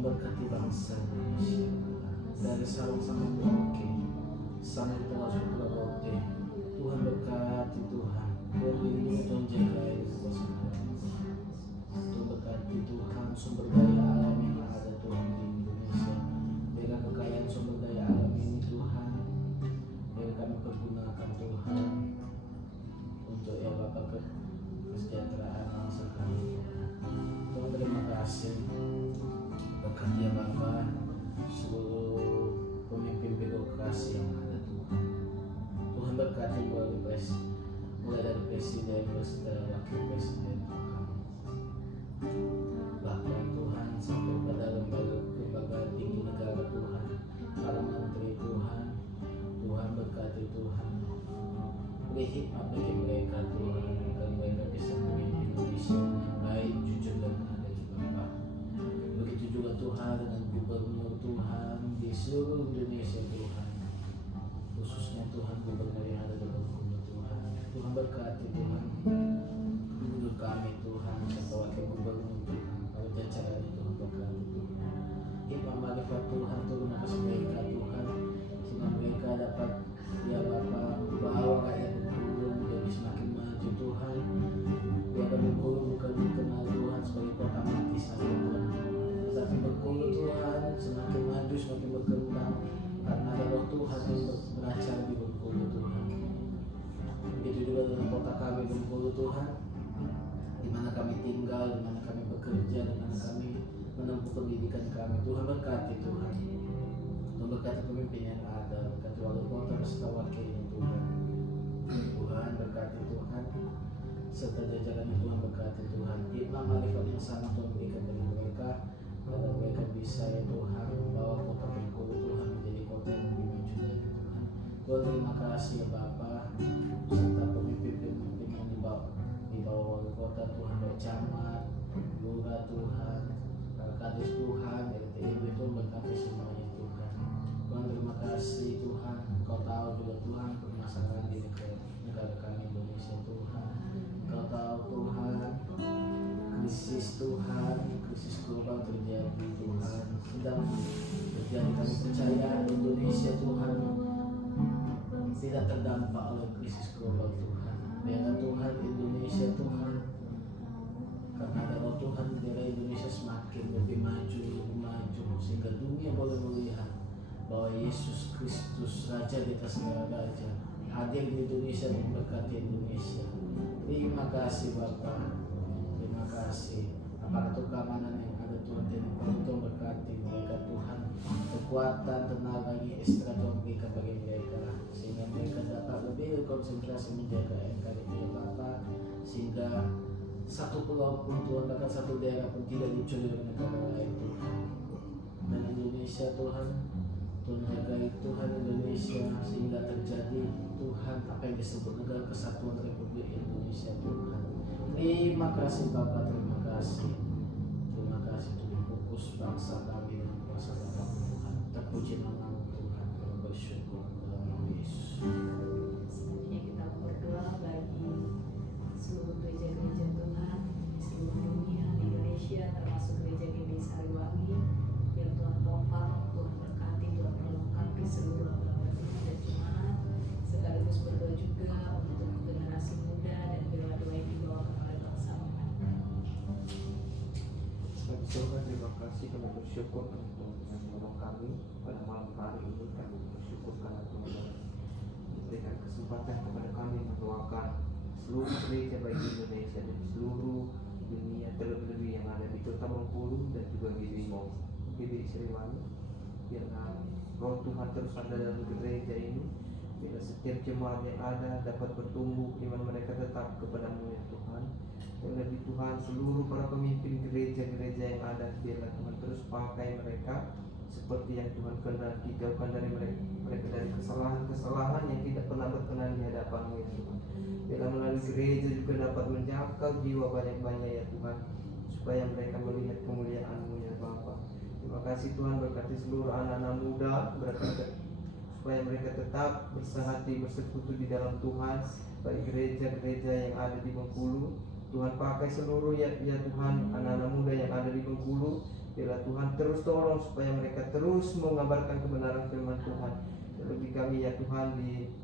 Tuhan berkati bangsa Indonesia dari Sabang sampai Merauke sampai termasuk Pulau. Tuhan berkati Tuhan, beri Tuhan jaga Tuhan berkati Tuhan sumber daya alam yang ada Tuhan di Indonesia, dengan kekayaan sumber daya alam ini Tuhan, biar kami pergunakan Tuhan untuk ya Bapak kesejahteraan bangsa kami. Tuhan terima kasih, berkati ya Bapak seluruh pemimpin birokrasi yang ada Tuhan. Tuhan berkati mulai dari presiden beserta wakil presiden Tuhan, bahkan Tuhan sampai pada lembaga tinggi negara Tuhan, para menteri Tuhan. Tuhan berkati Tuhan, beri hikmat bagi mereka Tuhan, agar mereka bisa memimpin Indonesia dengan baik, jujur dan adil Bapak. Begitu juga Tuhan dengan gubernur Tuhan di seluruh Indonesia Tuhan, khususnya Tuhan gubernur yang ada di Bengkulu Tuhan. Tuhan berkati Tuhan gubernur kami Tuhan, serta wakil gubernur Tuhan, para jajaran Tuhan berkati Tuhan. Hikmat marifat Tuhan turun atas mereka Tuhan, sehingga mereka dapat ya Bapak membawa rakyat Bengkulu menjadi semakin maju Tuhan. Biar Bengkulu bukan dikenal Tuhan sebagai kota mati saja Tuhan, tapi Bengkulu Tuhan semakin maju, semakin berkembang karena ada roh Tuhan yang beracar di Bengkulu Tuhan. Begitu juga dengan kota kami Bengkulu Tuhan, di mana kami tinggal, di mana kami bekerja, di mana kami menempuh pendidikan kami. Tuhan berkati Tuhan, Tuhan berkati pemimpin yang ada, berkati wali kota beserta wakilnya Tuhan. Tuhan berkati Tuhan, serta jajaran Tuhan berkati Tuhan. Hikmat marifat yang sama Tuhan berikan bagi mereka, agar mereka bisa ya Tuhan membawa kota Bengkulu Tuhan menjadi kota yang lebih maju dari Tuhan. Tuhan terima kasih ya Bapak, serta pemimpin-pemimpin yang di bawah wali kota Tuhan, dari camat, lurah Tuhan, kadis Tuhan, RT RW Tuhan berkati semuanya Tuhan. Tuhan terima kasih Tuhan, Kau tahu juga Tuhan permasalahan di negara kami Indonesia Tuhan. Kau tahu Tuhan krisis Tuhan, krisis global terjadi Tuhan, sedang terjadi. Kami percaya Indonesia Tuhan tidak terdampak oleh krisis global Tuhan. Biarlah Tuhan Indonesia Tuhan, karena ada roh Tuhan, biarlah Indonesia semakin lebih maju, sehingga dunia boleh melihat bahwa Yesus Kristus Raja di atas segala raja hadir di Indonesia dan memberkati Indonesia. Terima kasih Bapak, terima kasih. Apakah itu keamanan yang ada Tuhan, Tuhan berkati mereka Tuhan, kekuatan, tenaga yang ekstra Tuhan berikan bagi mereka, sehingga mereka dapat lebih konsentrasi menjaga NKRI Bapak, sehingga satu pulau pun Tuhan, bahkan satu daerah pun tidak dicuri oleh negara lain Tuhan. Dan Indonesia Tuhan, Tuhan jagai Tuhan Indonesia sehingga terjadi Tuhan apa yang disebut negara kesatuan Republik Indonesia Tuhan. Terima kasih Bapak, terima kasih Tuhan, fokus bangsa kami dan kuasa kami Tuhan. Terpuji nama Tuhan, kami bersyukur dalam nama Yesus. Selanjutnya kita berdoa bagi seluruh gereja-gereja Tuhan di seluruh dunia, di Indonesia, termasuk gereja GBI Sariwangi. Biar Tuhan topang, Tuhan berkati, Tuhan melengkapi seluruh anggota dan jemaat, sekaligus berdoa juga untuk generasi muda dan doa-doa yang dibawakan oleh bangsa. Tuhan, terima kasih, kami bersyukur untuk yang menolong kami pada malam hari ini. Kami bersyukur karena Tuhan memberikan kesempatan kepada kami mendoakan seluruh gereja baik di Indonesia dan di seluruh dunia, terlebih yang ada di Kota Bengkulu dan juga GBI Sariwangi. Biarlah roh Tuhan terus ada dalam gereja ini, biarlah setiap jemaat yang ada dapat bertumbuh iman mereka tetap kepadamu ya Tuhan. Biarlah di Tuhan seluruh para pemimpin gereja-gereja yang ada, biarlah Tuhan terus pakai mereka seperti yang Tuhan kehendaki. Jauhkan dari mereka dari kesalahan-kesalahan yang tidak pernah berkenan di hadapan-Mu ya Tuhan. Biarlah melalui gereja juga dapat menjangkau jiwa banyak-banyak ya Tuhan, supaya mereka melihat kemuliaan-Mu ya Bapa. Terima kasih Tuhan, berkati seluruh anak-anak muda, berkati supaya mereka tetap bersehati, bersekutu di dalam Tuhan, bagi gereja-gereja yang ada di Bengkulu. Tuhan pakai seluruh ya Tuhan, anak-anak muda yang ada di Bengkulu, bila Tuhan terus tolong supaya mereka terus mengabarkan kebenaran firman Tuhan. Terlebih kami ya Tuhan di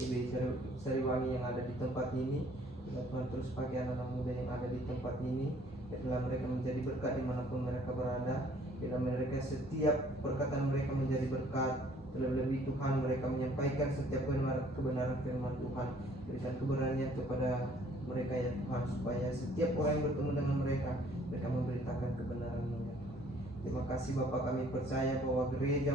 GBI Sariwangi yang ada di tempat ini, bila Tuhan terus pakai anak-anak muda yang ada di tempat ini, bila mereka menjadi berkat dimanapun mereka berada, bila mereka setiap perkataan mereka menjadi berkat, terlebih Tuhan mereka menyampaikan setiap kebenaran firman Tuhan. Berikan keberanian kepada mereka ya Tuhan, supaya setiap orang yang bertemu dengan mereka memberitakan kebenaran-Mu ya Tuhan. Terima kasih Bapak, kami percaya bahwa gereja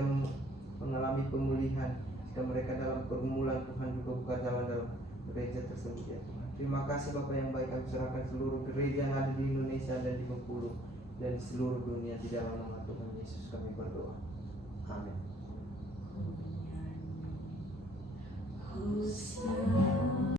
mengalami pemulihan jika mereka dalam pergumulan. Tuhan juga buka jalan dalam gereja tersebut ya Tuhan. Terima kasih Bapak yang baik, kami serahkan seluruh gereja yang ada di Indonesia dan di Bengkulu dan di seluruh dunia, di dalam nama Tuhan Yesus kami berdoa. Amin. Hosana